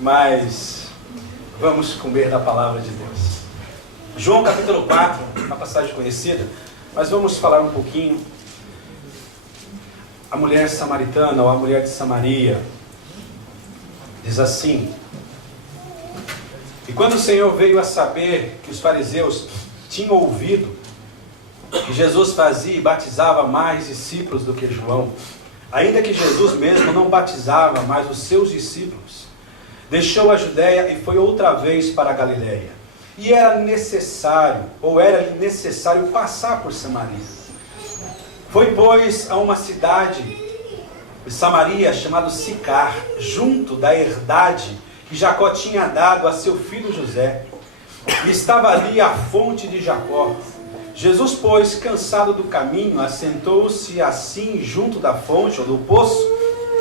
mas vamos comer da palavra de Deus. João capítulo 4, uma passagem conhecida, mas vamos falar um pouquinho. A mulher samaritana, ou a mulher de Samaria, diz assim: e quando o Senhor veio a saber que os fariseus tinham ouvido que Jesus fazia e batizava mais discípulos do que João, ainda que Jesus mesmo não batizava mais os seus discípulos, deixou a Judéia e foi outra vez para a Galiléia. E era necessário passar por Samaria. Foi, pois, a uma cidade de Samaria chamada Sicar, junto da herdade que Jacó tinha dado a seu filho José. E estava ali a fonte de Jacó. Jesus, pois, cansado do caminho, assentou-se assim junto da fonte ou do poço.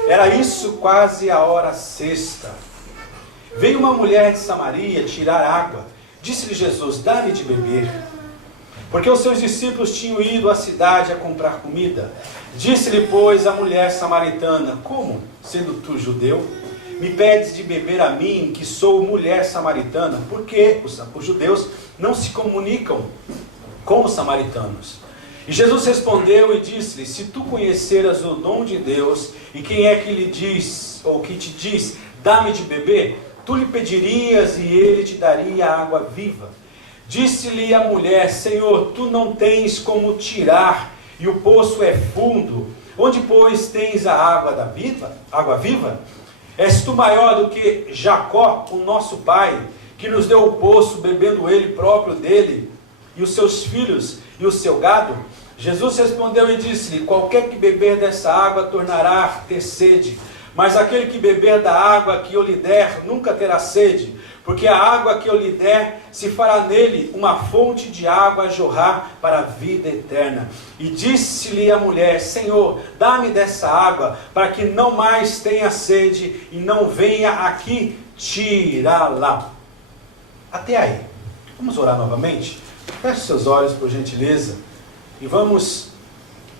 Era isso quase a hora sexta. Veio uma mulher de Samaria tirar água. Disse-lhe Jesus: dá-me de beber. Porque os seus discípulos tinham ido à cidade a comprar comida. Disse-lhe, pois, a mulher samaritana: como, sendo tu judeu, me pedes de beber a mim, que sou mulher samaritana? Porque os judeus não se comunicam com os samaritanos. E Jesus respondeu e disse-lhe: se tu conheceras o dom de Deus, e quem é que lhe diz, ou que te diz, dá-me de beber, tu lhe pedirias e ele te daria a água viva. Disse-lhe a mulher: Senhor, tu não tens como tirar, e o poço é fundo. Onde, pois, tens a água da vida, água viva? És tu maior do que Jacó, o nosso pai, que nos deu o poço, bebendo ele próprio dele, e os seus filhos e o seu gado? Jesus respondeu e disse-lhe: qualquer que beber dessa água tornará a ter sede, mas aquele que beber da água que eu lhe der nunca terá sede, porque a água que eu lhe der se fará nele uma fonte de água a jorrar para a vida eterna. E disse-lhe a mulher: Senhor, dá-me dessa água, para que não mais tenha sede e não venha aqui tirá-la. Até aí. Vamos orar novamente? Feche seus olhos, por gentileza, e vamos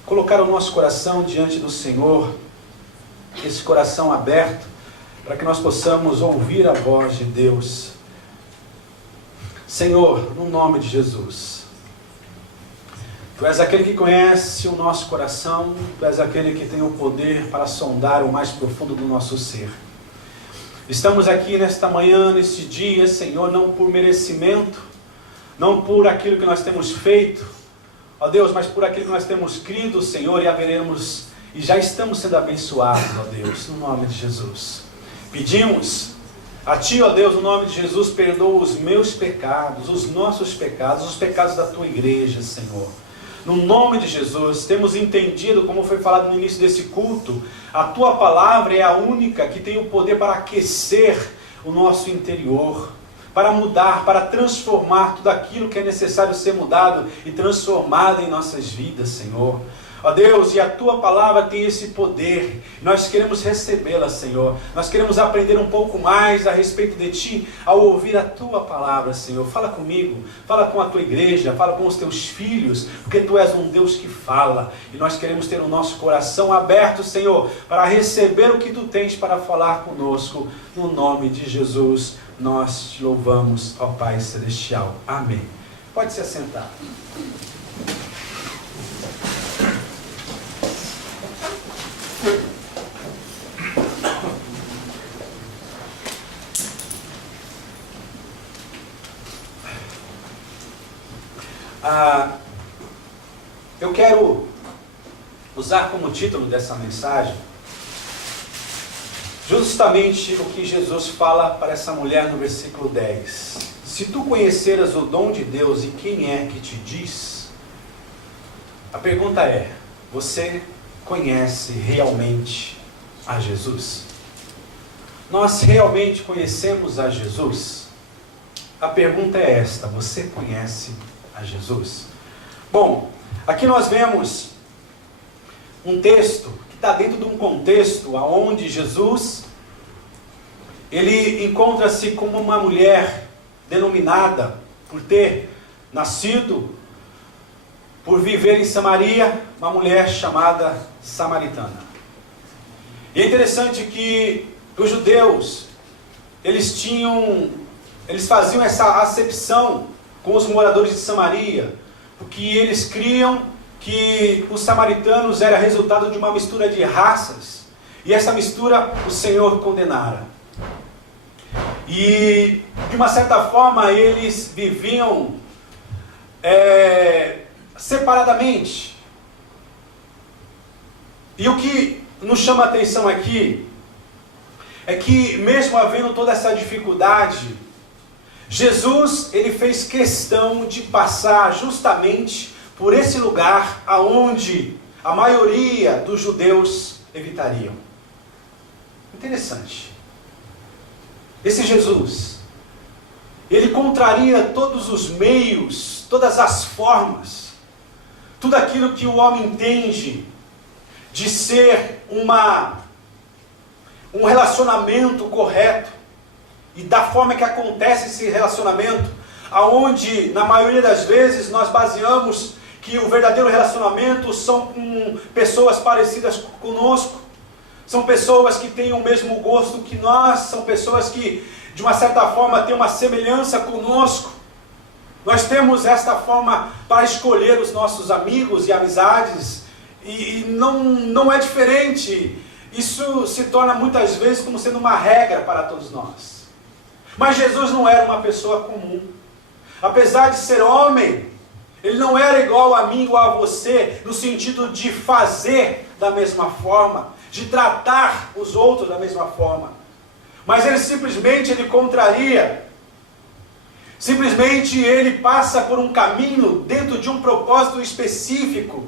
colocar o nosso coração diante do Senhor, esse coração aberto, para que nós possamos ouvir a voz de Deus. Senhor, no nome de Jesus, Tu és aquele que conhece o nosso coração, Tu és aquele que tem o poder para sondar o mais profundo do nosso ser. Estamos aqui nesta manhã, neste dia, Senhor, não por merecimento, não por aquilo que nós temos feito, ó Deus, mas por aquilo que nós temos crido, Senhor, e haveremos, e já estamos sendo abençoados, ó Deus, no nome de Jesus. Pedimos a Ti, ó Deus, no nome de Jesus, perdoa os meus pecados, os nossos pecados, os pecados da Tua igreja, Senhor. No nome de Jesus, temos entendido, como foi falado no início desse culto, a Tua palavra é a única que tem o poder para aquecer o nosso interior, para mudar, para transformar tudo aquilo que é necessário ser mudado e transformado em nossas vidas, Senhor. Ó Deus, e a Tua palavra tem esse poder, nós queremos recebê-la, Senhor. Nós queremos aprender um pouco mais a respeito de Ti, ao ouvir a Tua palavra, Senhor. Fala comigo, fala com a Tua igreja, fala com os Teus filhos, porque Tu és um Deus que fala, e nós queremos ter o nosso coração aberto, Senhor, para receber o que Tu tens para falar conosco. No nome de Jesus, nós Te louvamos, ó Pai Celestial. Amém. Pode se assentar. Eu quero usar como título dessa mensagem justamente o que Jesus fala para essa mulher no versículo 10. Se tu conheceras o dom de Deus e quem é que te diz, a pergunta é: você conhece realmente a Jesus? Nós realmente conhecemos a Jesus? A pergunta é esta: você conhece a Jesus? Bom, aqui nós vemos um texto que está dentro de um contexto onde Jesus, ele encontra-se como uma mulher denominada, por ter nascido, por viver em Samaria, uma mulher chamada samaritana. E é interessante que os judeus, eles faziam essa acepção com os moradores de Samaria, porque eles criam que os samaritanos era resultado de uma mistura de raças, e essa mistura o Senhor condenara. E de uma certa forma eles viviam separadamente. E o que nos chama a atenção aqui é que, mesmo havendo toda essa dificuldade, Jesus, ele fez questão de passar justamente por esse lugar aonde a maioria dos judeus evitariam. Interessante. Esse Jesus, ele contraria todos os meios, todas as formas, tudo aquilo que o homem entende de ser um relacionamento correto, e da forma que acontece esse relacionamento, aonde na maioria das vezes nós baseamos que o verdadeiro relacionamento são com pessoas parecidas conosco, são pessoas que têm o mesmo gosto que nós, são pessoas que de uma certa forma têm uma semelhança conosco. Nós temos esta forma para escolher os nossos amigos e amizades, e não é diferente. Isso se torna muitas vezes como sendo uma regra para todos nós. Mas Jesus não era uma pessoa comum. Apesar de ser homem, ele não era igual a mim ou a você, no sentido de fazer da mesma forma, de tratar os outros da mesma forma. Mas ele simplesmente contraria. Simplesmente ele passa por um caminho dentro de um propósito específico,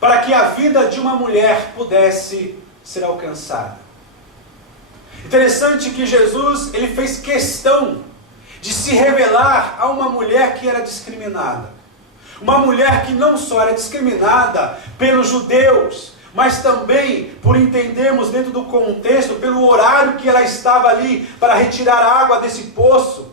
para que a vida de uma mulher pudesse ser alcançada. Interessante que Jesus, ele fez questão de se revelar a uma mulher que era discriminada. Uma mulher que não só era discriminada pelos judeus, mas também, por entendermos dentro do contexto, pelo horário que ela estava ali para retirar água desse poço.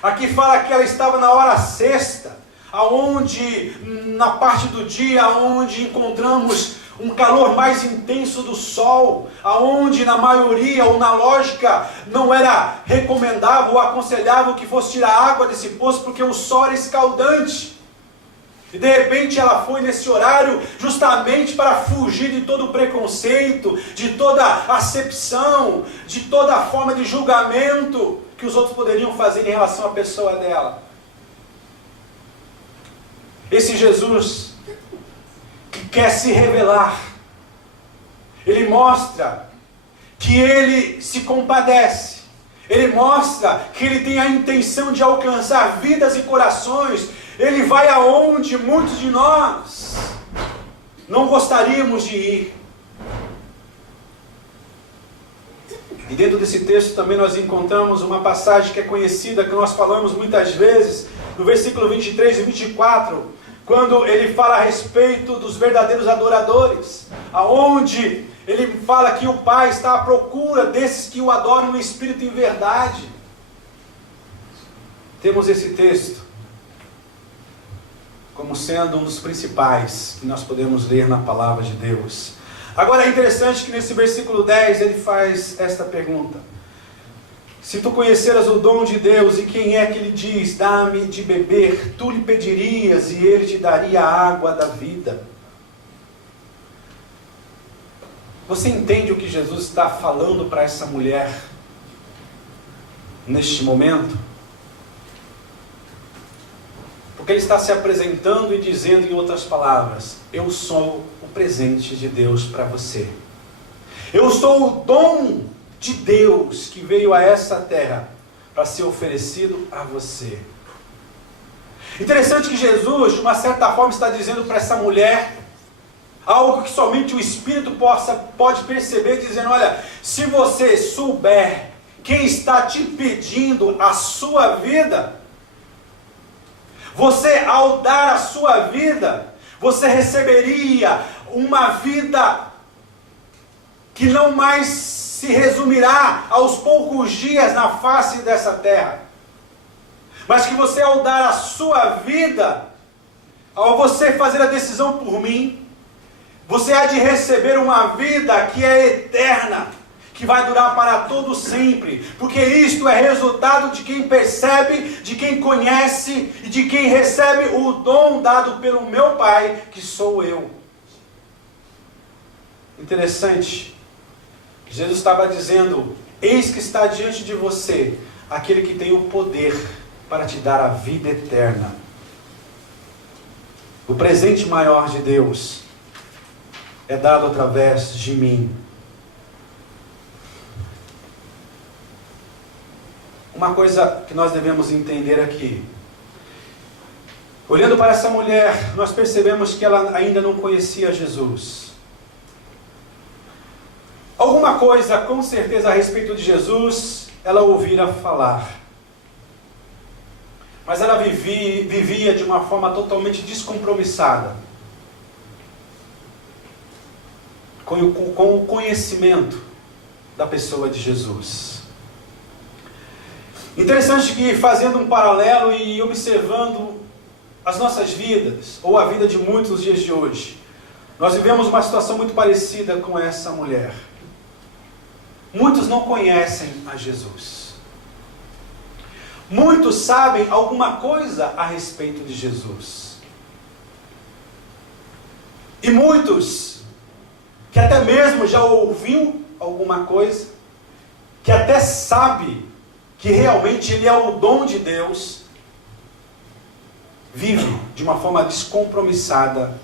Aqui fala que ela estava na hora sexta, aonde na parte do dia onde encontramos um calor mais intenso do sol, aonde na maioria ou na lógica não era recomendável ou aconselhável que fosse tirar água desse poço, porque o sol era escaldante. E de repente ela foi nesse horário justamente para fugir de todo o preconceito, de toda a acepção, de toda a forma de julgamento que os outros poderiam fazer em relação à pessoa dela. Esse Jesus que quer se revelar, ele mostra que ele se compadece, ele mostra que ele tem a intenção de alcançar vidas e corações. Ele vai aonde muitos de nós não gostaríamos de ir. E dentro desse texto também nós encontramos uma passagem que é conhecida, que nós falamos muitas vezes, no versículo 23 e 24, quando ele fala a respeito dos verdadeiros adoradores, aonde ele fala que o Pai está à procura desses que o adoram no Espírito e em verdade. Temos esse texto como sendo um dos principais que nós podemos ler na palavra de Deus. Agora é interessante que nesse versículo 10 ele faz esta pergunta: se tu conheceras o dom de Deus e quem é que lhe diz, dá-me de beber, tu lhe pedirias e ele te daria a água da vida. Você entende o que Jesus está falando para essa mulher neste momento? Porque ele está se apresentando e dizendo, em outras palavras, eu sou o presente de Deus para você. Eu sou o dom de Deus que veio a essa terra para ser oferecido a você. Interessante que Jesus, de uma certa forma, está dizendo para essa mulher algo que somente o Espírito pode perceber, dizendo, olha, se você souber quem está te pedindo a sua vida, você, ao dar a sua vida, você receberia uma vida que não mais se resumirá aos poucos dias na face dessa terra, mas que você, ao dar a sua vida, ao você fazer a decisão por mim, você há de receber uma vida que é eterna, que vai durar para todo sempre, porque isto é resultado de quem percebe, de quem conhece e de quem recebe o dom dado pelo meu Pai, que sou eu. Interessante, Jesus estava dizendo: eis que está diante de você aquele que tem o poder para te dar a vida eterna. O presente maior de Deus é dado através de mim. Uma coisa que nós devemos entender aqui. Olhando para essa mulher, nós percebemos que ela ainda não conhecia Jesus. Alguma coisa, com certeza, a respeito de Jesus, ela ouvira falar. Mas ela vivia de uma forma totalmente descompromissada com o conhecimento da pessoa de Jesus. Interessante que, fazendo um paralelo e observando as nossas vidas, ou a vida de muitos nos dias de hoje, nós vivemos uma situação muito parecida com essa mulher. Muitos não conhecem a Jesus. Muitos sabem alguma coisa a respeito de Jesus. E muitos, que até mesmo já ouviu alguma coisa, que até sabe que realmente Ele é o dom de Deus, vive de uma forma descompromissada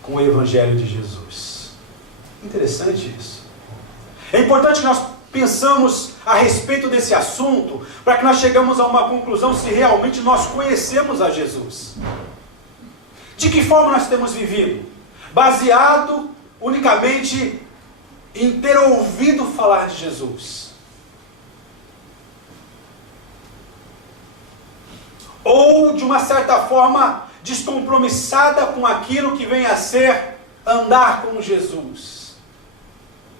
com o Evangelho de Jesus. Interessante isso. É importante que nós pensamos a respeito desse assunto, para que nós chegamos a uma conclusão se realmente nós conhecemos a Jesus. De que forma nós temos vivido? Baseado unicamente em ter ouvido falar de Jesus? Ou de uma certa forma descompromissada com aquilo que vem a ser andar com Jesus?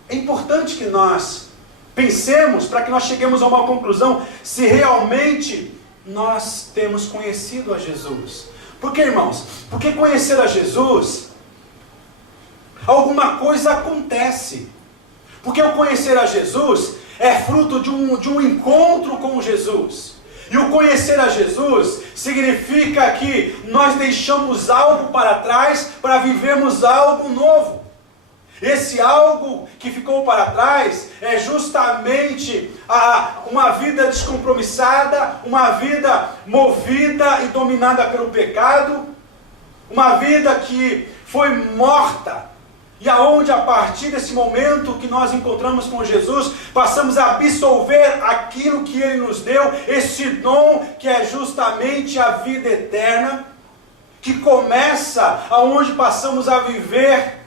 É importante que nós pensemos para que nós cheguemos a uma conclusão se realmente nós temos conhecido a Jesus. Por que, irmãos? Porque conhecer a Jesus, alguma coisa acontece. Porque o conhecer a Jesus é fruto de um encontro com Jesus. E o conhecer a Jesus significa que nós deixamos algo para trás para vivermos algo novo. Esse algo que ficou para trás é justamente uma vida descompromissada, uma vida movida e dominada pelo pecado, uma vida que foi morta. E aonde a partir desse momento que nós encontramos com Jesus, passamos a absolver aquilo que Ele nos deu, esse dom que é justamente a vida eterna, que começa aonde passamos a viver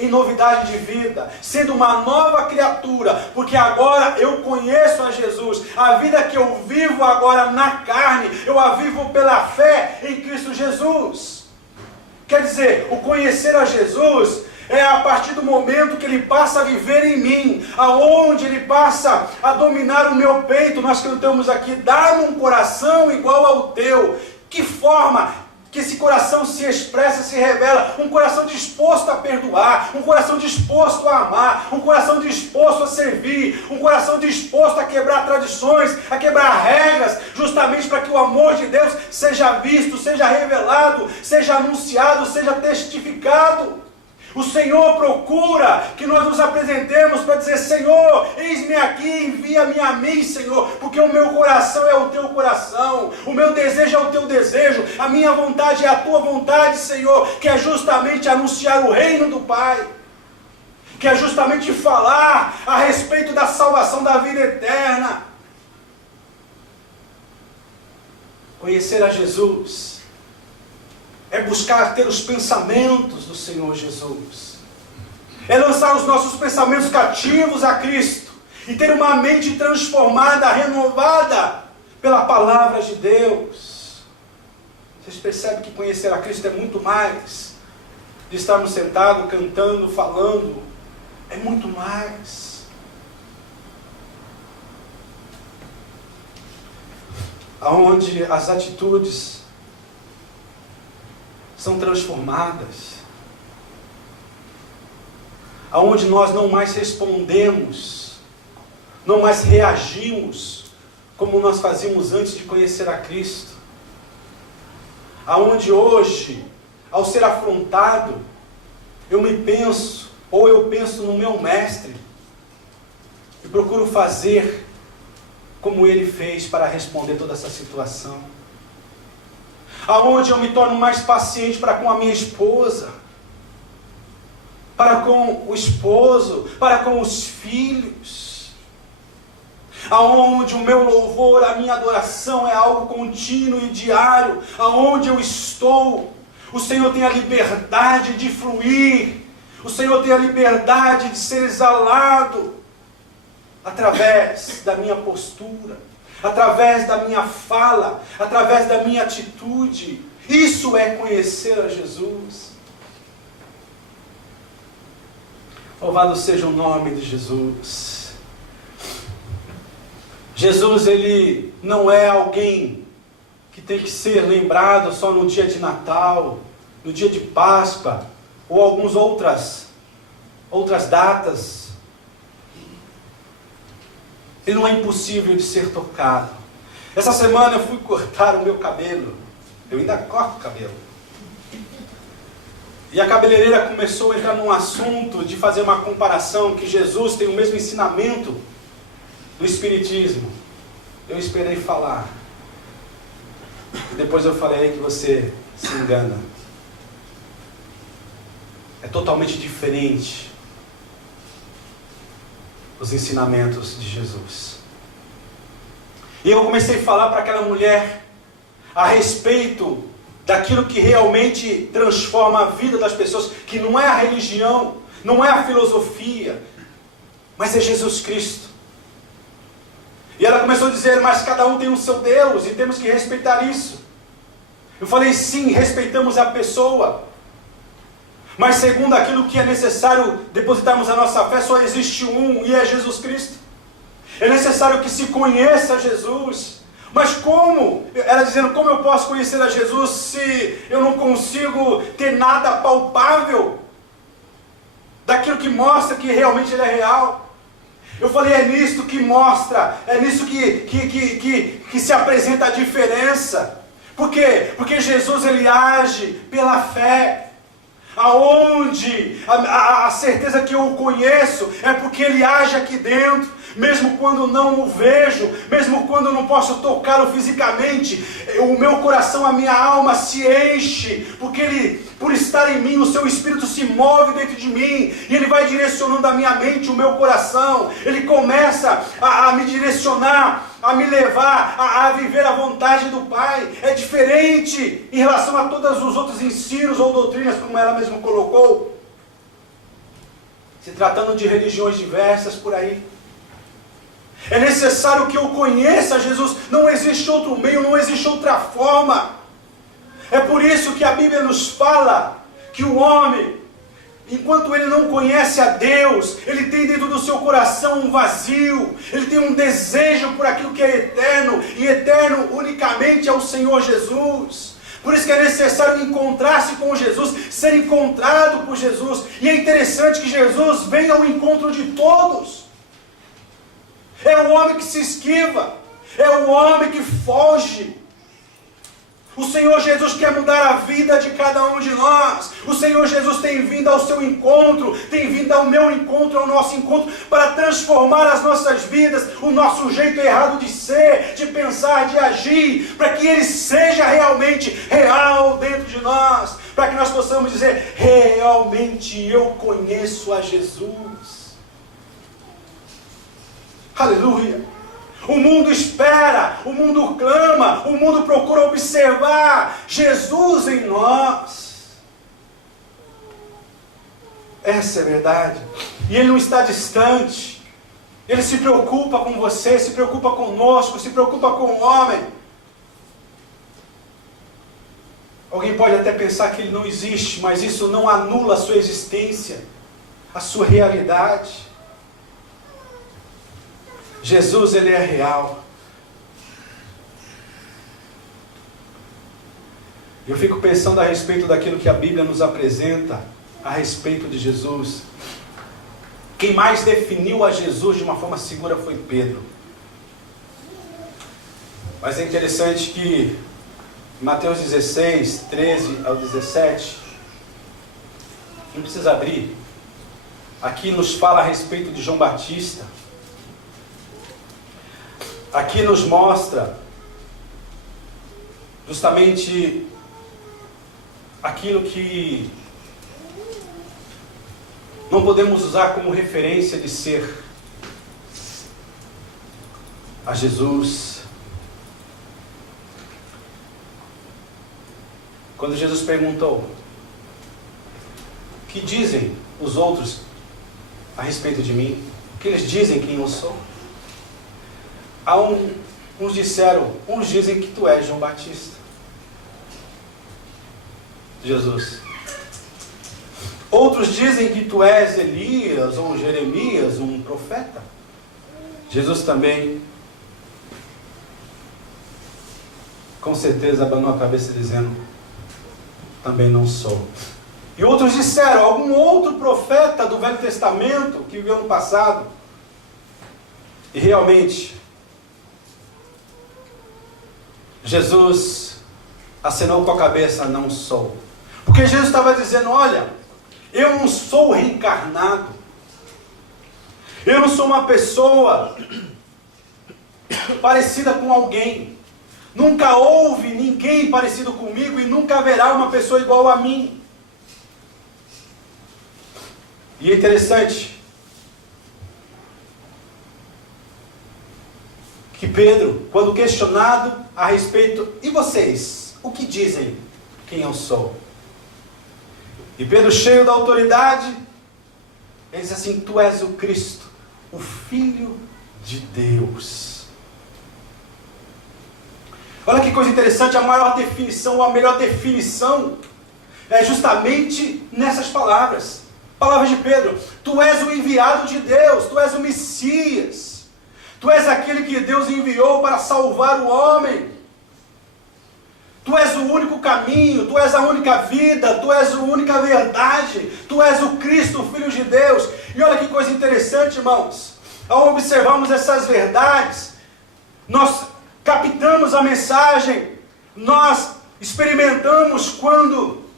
em novidade de vida, sendo uma nova criatura, porque agora eu conheço a Jesus. A vida que eu vivo agora na carne, eu a vivo pela fé em Cristo Jesus. Quer dizer, o conhecer a Jesus é a partir do momento que Ele passa a viver em mim, aonde Ele passa a dominar o meu peito. Nós cantamos aqui: dá-me um coração igual ao teu. Que forma que esse coração se expressa, se revela? Um coração disposto a perdoar, um coração disposto a amar, um coração disposto a servir, um coração disposto a quebrar tradições, a quebrar regras, justamente para que o amor de Deus seja visto, seja revelado, seja anunciado, seja testificado. O Senhor procura que nós nos apresentemos para dizer: Senhor, eis-me aqui, envia-me a mim, Senhor, porque o meu coração é o teu coração, o meu desejo é o teu desejo, a minha vontade é a tua vontade, Senhor, que é justamente anunciar o reino do Pai, que é justamente falar a respeito da salvação, da vida eterna. Conhecer a Jesus é buscar ter os pensamentos do Senhor Jesus. É lançar os nossos pensamentos cativos a Cristo. E ter uma mente transformada, renovada pela palavra de Deus. Vocês percebem que conhecer a Cristo é muito mais de estarmos sentados, cantando, falando. É muito mais. Aonde as atitudes são transformadas, aonde nós não mais respondemos, não mais reagimos como nós fazíamos antes de conhecer a Cristo. Aonde hoje, ao ser afrontado, eu penso no meu mestre e procuro fazer como ele fez para responder toda essa situação. Aonde eu me torno mais paciente para com a minha esposa, para com o esposo, para com os filhos. Aonde o meu louvor, a minha adoração é algo contínuo e diário. Aonde eu estou, o Senhor tem a liberdade de fluir. O Senhor tem a liberdade de ser exalado através da minha postura, através da minha fala, através da minha atitude. Isso é conhecer a Jesus. Louvado seja o nome de Jesus. Jesus, ele não é alguém que tem que ser lembrado só no dia de Natal, no dia de Páscoa, ou algumas outras datas. Ele não é impossível de ser tocado. Essa semana eu fui cortar o meu cabelo. Eu ainda corto o cabelo. E a cabeleireira começou a entrar num assunto de fazer uma comparação que Jesus tem o mesmo ensinamento do Espiritismo. Eu esperei falar. E depois eu falei que você se engana. É totalmente diferente os ensinamentos de Jesus. E eu comecei a falar para aquela mulher a respeito daquilo que realmente transforma a vida das pessoas, que não é a religião, não é a filosofia, mas é Jesus Cristo. E ela começou a dizer, mas cada um tem o seu Deus e temos que respeitar isso. Eu falei, sim, respeitamos a pessoa, mas segundo aquilo que é necessário depositarmos a nossa fé, só existe um, e é Jesus Cristo. É necessário que se conheça Jesus. Mas como? Ela dizendo, como eu posso conhecer a Jesus se eu não consigo ter nada palpável daquilo que mostra que realmente Ele é real? Eu falei, é nisto que mostra, é nisso que se apresenta a diferença. Por quê? Porque Jesus, Ele age pela fé. Aonde a certeza que eu o conheço é porque Ele age aqui dentro, mesmo quando não o vejo, mesmo quando eu não posso tocá-lo fisicamente, o meu coração, a minha alma se enche, porque Ele, por estar em mim, o seu Espírito se move dentro de mim, e Ele vai direcionando a minha mente, o meu coração, Ele começa a me direcionar, a me levar a viver a vontade do Pai. É diferente em relação a todos os outros ensinos ou doutrinas, como ela mesma colocou, se tratando de religiões diversas por aí. É necessário que eu conheça Jesus, não existe outro meio, não existe outra forma. É por isso que a Bíblia nos fala que o homem, enquanto ele não conhece a Deus, ele tem dentro do seu coração um vazio, ele tem um desejo por aquilo que é eterno, e eterno unicamente é o Senhor Jesus. Por isso que é necessário encontrar-se com Jesus, ser encontrado por Jesus. E é interessante que Jesus vem ao encontro de todos. É o homem que se esquiva, é o homem que foge. O Senhor Jesus quer mudar a vida de cada um de nós. O Senhor Jesus tem vindo ao seu encontro, tem vindo ao meu encontro, ao nosso encontro, para transformar as nossas vidas, o nosso jeito errado de ser, de pensar, de agir, para que Ele seja realmente real dentro de nós, para que nós possamos dizer, realmente eu conheço a Jesus. Aleluia! O mundo espera, o mundo clama, o mundo procura observar Jesus em nós. Essa é a verdade. E Ele não está distante. Ele se preocupa com você, se preocupa conosco, se preocupa com o homem. Alguém pode até pensar que Ele não existe, mas isso não anula a sua existência, a sua realidade. Jesus, Ele é real. Eu fico pensando a respeito daquilo que a Bíblia nos apresenta a respeito de Jesus. Quem mais definiu a Jesus de uma forma segura foi Pedro. Mas é interessante que em Mateus 16, 13 ao 17, não precisa abrir, aqui nos fala a respeito de João Batista. Aqui nos mostra justamente aquilo que não podemos usar como referência de ser a Jesus. Quando Jesus perguntou: o que dizem os outros a respeito de mim? O que eles dizem quem eu sou? Uns disseram, uns dizem que tu és João Batista. Jesus. Outros dizem que tu és Elias ou Jeremias, um profeta. Jesus também, com certeza, abanou a cabeça dizendo: também não sou. E outros disseram: algum outro profeta do Velho Testamento que viveu no passado. E realmente, Jesus acenou com a cabeça: não sou. Porque Jesus estava dizendo: olha, eu não sou reencarnado. Eu não sou uma pessoa parecida com alguém. Nunca houve ninguém parecido comigo e nunca haverá uma pessoa igual a mim. E é interessante que Pedro, quando questionado a respeito: e vocês, o que dizem quem eu sou? E Pedro, cheio da autoridade, ele diz assim: tu és o Cristo, o Filho de Deus. Olha que coisa interessante, a maior definição, a melhor definição é justamente nessas palavras. Palavras de Pedro: tu és o enviado de Deus, tu és o Messias, tu és aquele que Deus enviou para salvar o homem. Tu és o único caminho, tu és a única vida, tu és a única verdade, tu és o Cristo, o Filho de Deus. E olha que coisa interessante, irmãos, ao observarmos essas verdades, nós captamos a mensagem, nós experimentamos quando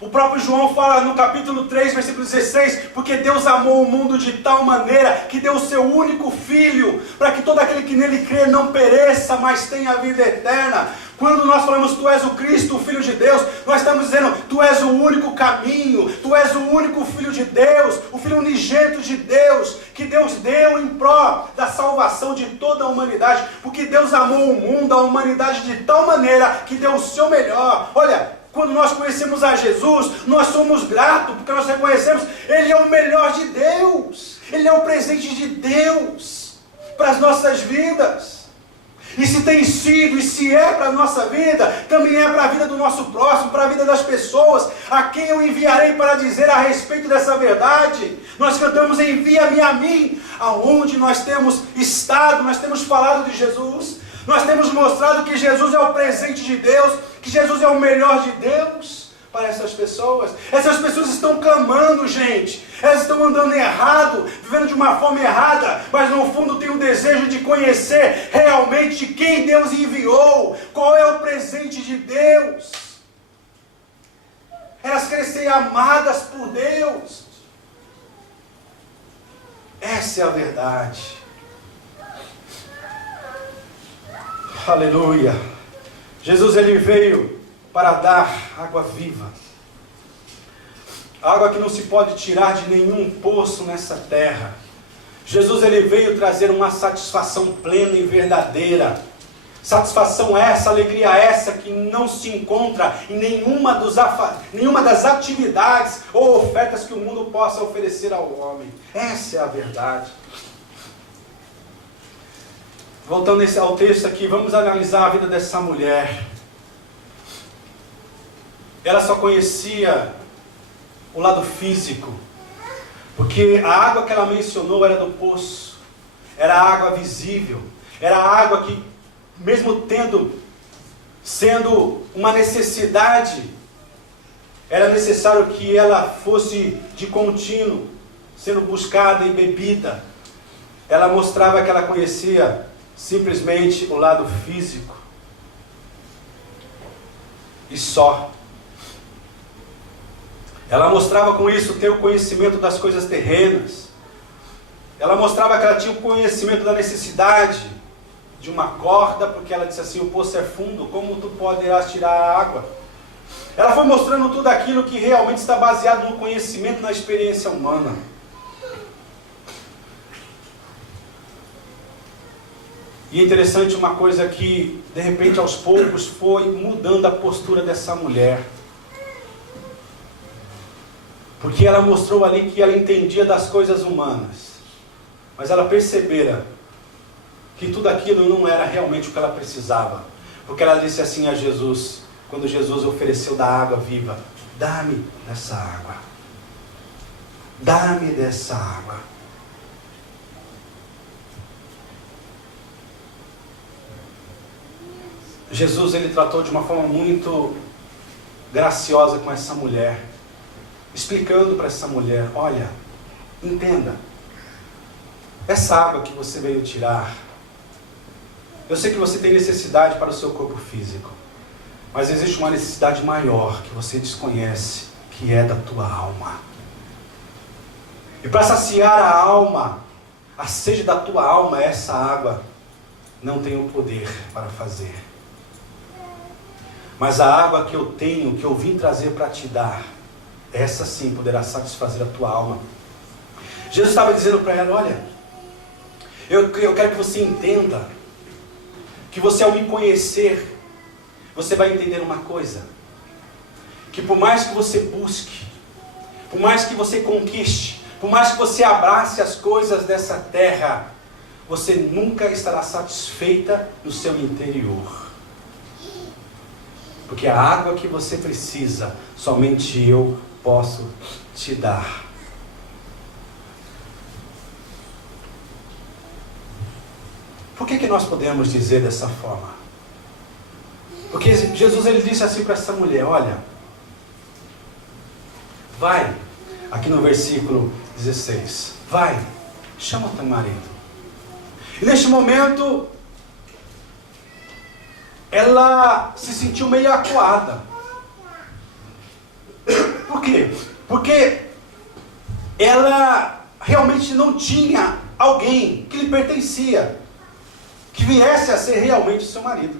o próprio João fala no capítulo 3, versículo 16, porque Deus amou o mundo de tal maneira que deu o seu único Filho, para que todo aquele que nele crê não pereça, mas tenha a vida eterna. Quando nós falamos tu és o Cristo, o Filho de Deus, nós estamos dizendo tu és o único caminho, tu és o único Filho de Deus, o Filho unigênito de Deus, que Deus deu em pró da salvação de toda a humanidade, porque Deus amou o mundo, a humanidade de tal maneira que deu o seu melhor. Olha, quando nós conhecemos a Jesus, nós somos gratos, porque nós reconhecemos, Ele é o melhor de Deus, Ele é o presente de Deus para as nossas vidas. E se tem sido, e se é para a nossa vida, também é para a vida do nosso próximo, para a vida das pessoas, a quem eu enviarei para dizer a respeito dessa verdade. Nós cantamos envia-me a mim, aonde nós temos estado, nós temos falado de Jesus, nós temos mostrado que Jesus é o presente de Deus, que Jesus é o melhor de Deus para essas pessoas. Essas pessoas estão clamando, gente, elas estão andando errado, vivendo de uma forma errada, mas no fundo tem o desejo de conhecer realmente quem Deus enviou, qual é o presente de Deus. Elas querem ser amadas por Deus. Essa é a verdade. Aleluia. Jesus, ele veio para dar água viva. Água que não se pode tirar de nenhum poço nessa terra. Jesus, ele veio trazer uma satisfação plena e verdadeira. Satisfação essa, alegria essa, que não se encontra em nenhuma das atividades ou ofertas que o mundo possa oferecer ao homem. Essa é a verdade. Voltando ao texto aqui, vamos analisar a vida dessa mulher. Ela só conhecia o lado físico, porque a água que ela mencionou era do poço, era água visível, era água que, mesmo sendo uma necessidade, era necessário que ela fosse de contínuo, sendo buscada e bebida. Ela mostrava que ela conhecia simplesmente o lado físico. E só. Ela mostrava com isso ter o conhecimento das coisas terrenas. Ela mostrava que ela tinha o conhecimento da necessidade de uma corda, porque ela disse assim: o poço é fundo, como tu poderás tirar a água? Ela foi mostrando tudo aquilo que realmente está baseado no conhecimento, na experiência humana. E é interessante uma coisa que, de repente, aos poucos, foi mudando a postura dessa mulher. Porque ela mostrou ali que ela entendia das coisas humanas. Mas ela percebera que tudo aquilo não era realmente o que ela precisava. Porque ela disse assim a Jesus, quando Jesus ofereceu da água viva: dá-me dessa água. Dá-me dessa água. Jesus, ele tratou de uma forma muito graciosa com essa mulher, explicando para essa mulher: olha, entenda, essa água que você veio tirar, eu sei que você tem necessidade para o seu corpo físico, mas existe uma necessidade maior que você desconhece, que é da tua alma. E para saciar a alma, a sede da tua alma, essa água não tem o poder para fazer. Mas a água que eu tenho, que eu vim trazer para te dar, essa sim poderá satisfazer a tua alma. Jesus estava dizendo para ela: olha, eu quero que você entenda, que você, ao me conhecer, você vai entender uma coisa, que por mais que você busque, por mais que você conquiste, por mais que você abrace as coisas dessa terra, você nunca estará satisfeita no seu interior. Porque a água que você precisa, somente eu posso te dar. Por que nós podemos dizer dessa forma? Porque Jesus, ele disse assim para essa mulher: olha, vai, aqui no versículo 16, vai, chama o teu marido. E neste momento, ela se sentiu meio acuada. Por quê? Porque ela realmente não tinha alguém que lhe pertencia, que viesse a ser realmente seu marido.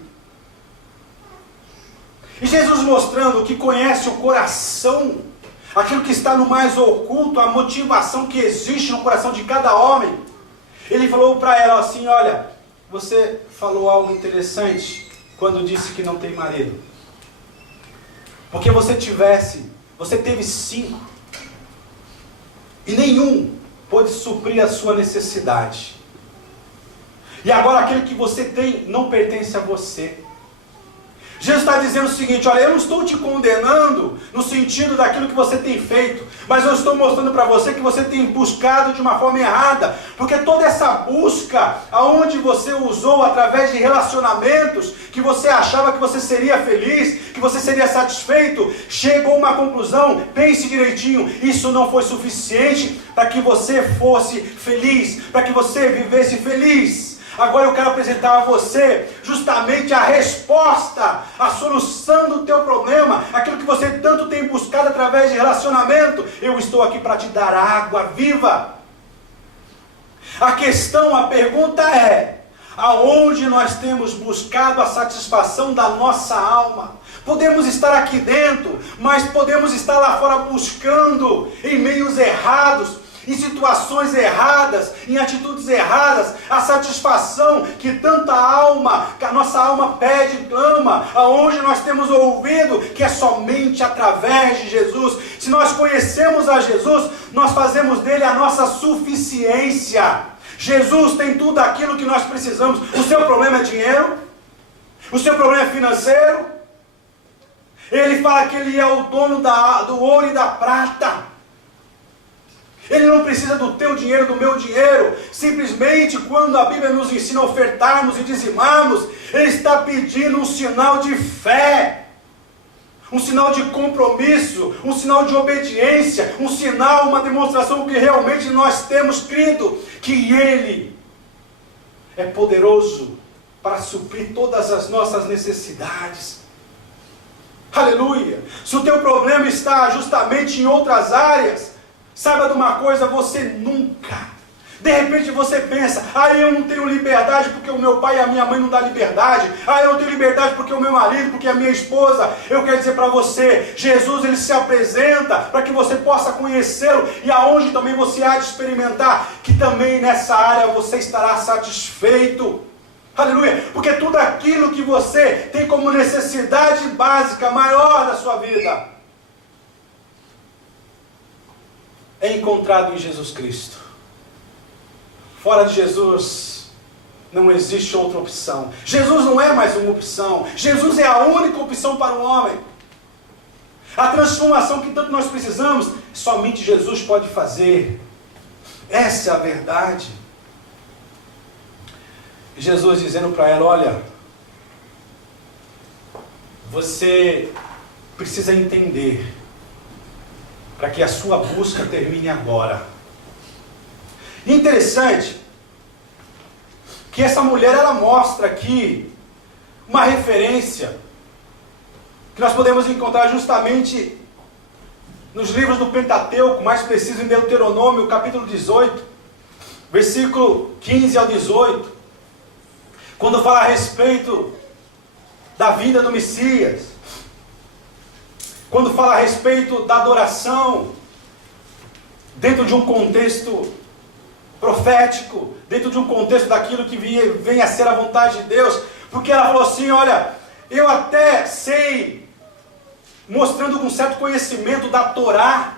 E Jesus, mostrando que conhece o coração, aquilo que está no mais oculto, a motivação que existe no coração de cada homem, ele falou para ela assim: olha, você falou algo interessante quando disse que não tem marido. Porque você teve 5, e nenhum pôde suprir a sua necessidade. E agora aquele que você tem não pertence a você. Jesus está dizendo o seguinte: olha, eu não estou te condenando no sentido daquilo que você tem feito, mas eu estou mostrando para você que você tem buscado de uma forma errada, porque toda essa busca, aonde você usou através de relacionamentos, que você achava que você seria feliz, que você seria satisfeito, chegou a uma conclusão, pense direitinho, isso não foi suficiente para que você fosse feliz, para que você vivesse feliz. Agora eu quero apresentar a você justamente a resposta, a solução do teu problema, aquilo que você tanto tem buscado através de relacionamento. Eu estou aqui para te dar água viva. A questão, a pergunta é: aonde nós temos buscado a satisfação da nossa alma? Podemos estar aqui dentro, mas podemos estar lá fora buscando em meios errados, em situações erradas, em atitudes erradas, a satisfação que tanta alma, que a nossa alma pede e clama, aonde nós temos ouvido que é somente através de Jesus. Se nós conhecemos a Jesus, nós fazemos dele a nossa suficiência. Jesus tem tudo aquilo que nós precisamos. O seu problema é dinheiro? O seu problema é financeiro? Ele fala que ele é o dono do ouro e da prata. Ele não precisa do teu dinheiro, do meu dinheiro. Simplesmente quando a Bíblia nos ensina a ofertarmos e dizimarmos, Ele está pedindo um sinal de fé. um sinal de compromisso, um sinal de obediência, um sinal, uma demonstração que realmente nós temos crido que Ele é poderoso para suprir todas as nossas necessidades. Aleluia! Se o teu problema está justamente em outras áreas, saiba de uma coisa, você nunca... De repente você pensa, eu não tenho liberdade porque o meu pai e a minha mãe não dão liberdade, eu não tenho liberdade porque o meu marido, porque a minha esposa. Eu quero dizer para você, Jesus ele se apresenta para que você possa conhecê-lo, e aonde também você há de experimentar que também nessa área você estará satisfeito. Aleluia, porque tudo aquilo que você tem como necessidade básica maior da sua vida é encontrado em Jesus Cristo. Fora de Jesus, não existe outra opção. Jesus não é mais uma opção. Jesus é a única opção para o homem. A transformação que tanto nós precisamos, somente Jesus pode fazer. Essa é a verdade. E Jesus dizendo para ela, olha, você precisa entender, para que a sua busca termine agora. Interessante que essa mulher ela mostra aqui uma referência que nós podemos encontrar justamente nos livros do Pentateuco, mais preciso em Deuteronômio, capítulo 18, versículo 15 ao 18, quando fala a respeito da vinda do Messias, quando fala a respeito da adoração dentro de um contexto profético, dentro de um contexto daquilo que vem a ser a vontade de Deus, porque ela falou assim, olha, eu até sei, mostrando com certo conhecimento da Torá,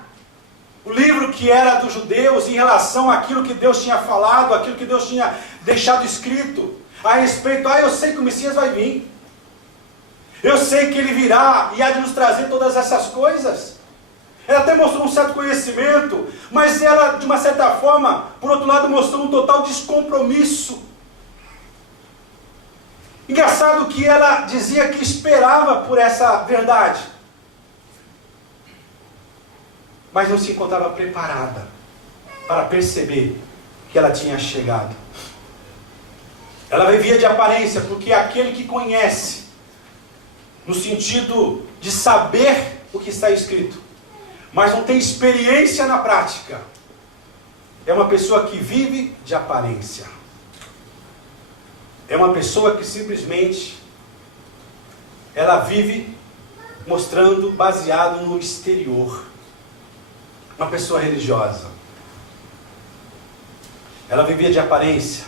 o livro que era dos judeus em relação àquilo que Deus tinha falado, aquilo que Deus tinha deixado escrito, a respeito, eu sei que o Messias vai vir, eu sei que ele virá e há de nos trazer todas essas coisas. Ela até mostrou um certo conhecimento, mas ela, de uma certa forma, por outro lado, mostrou um total descompromisso. Engraçado que ela dizia que esperava por essa verdade, mas não se encontrava preparada para perceber que ela tinha chegado. Ela vivia de aparência, porque aquele que conhece, no sentido de saber o que está escrito, mas não tem experiência na prática, é uma pessoa que vive de aparência. É uma pessoa que simplesmente ela vive mostrando baseado no exterior. Uma pessoa religiosa. Ela vivia de aparência.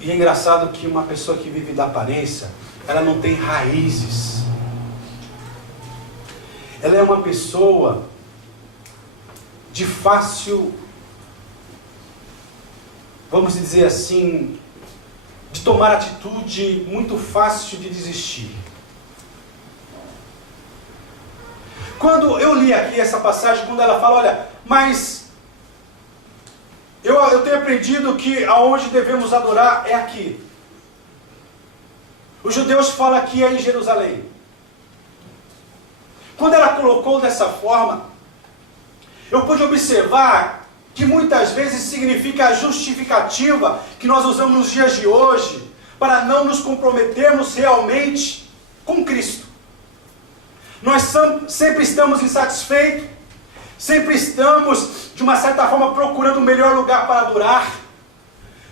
E é engraçado que uma pessoa que vive da aparência, ela não tem raízes. Ela é uma pessoa de fácil, vamos dizer assim, de tomar atitude muito fácil de desistir. Quando eu li aqui essa passagem, quando ela fala, olha, mas eu tenho aprendido que aonde devemos adorar é aqui. Os judeus falam que é em Jerusalém. Quando ela colocou dessa forma, eu pude observar que muitas vezes significa a justificativa que nós usamos nos dias de hoje para não nos comprometermos realmente com Cristo. Nós sempre estamos insatisfeitos, sempre estamos, de uma certa forma, procurando o melhor lugar para adorar,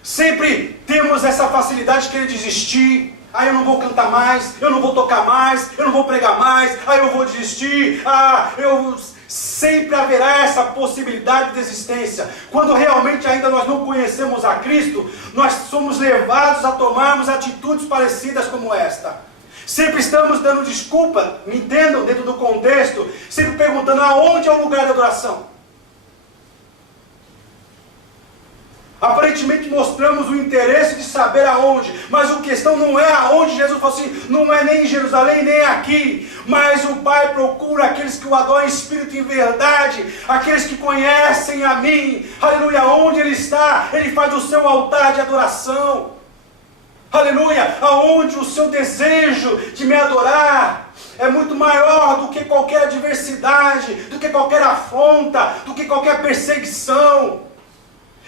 sempre temos essa facilidade de querer desistir. Eu não vou cantar mais, eu não vou tocar mais, eu não vou pregar mais, eu vou desistir, sempre haverá essa possibilidade de desistência. Quando realmente ainda nós não conhecemos a Cristo, nós somos levados a tomarmos atitudes parecidas como esta. Sempre estamos dando desculpa, me entendam, dentro do contexto, sempre perguntando aonde é o lugar de adoração. Aparentemente mostramos o interesse de saber aonde, mas a questão não é aonde. Jesus falou assim, não é nem em Jerusalém, nem aqui, mas o Pai procura aqueles que o adoram em espírito e em verdade, aqueles que conhecem a mim. Aleluia, onde Ele está, Ele faz o seu altar de adoração. Aleluia! Aonde o seu desejo de me adorar é muito maior do que qualquer adversidade, do que qualquer afronta, do que qualquer perseguição.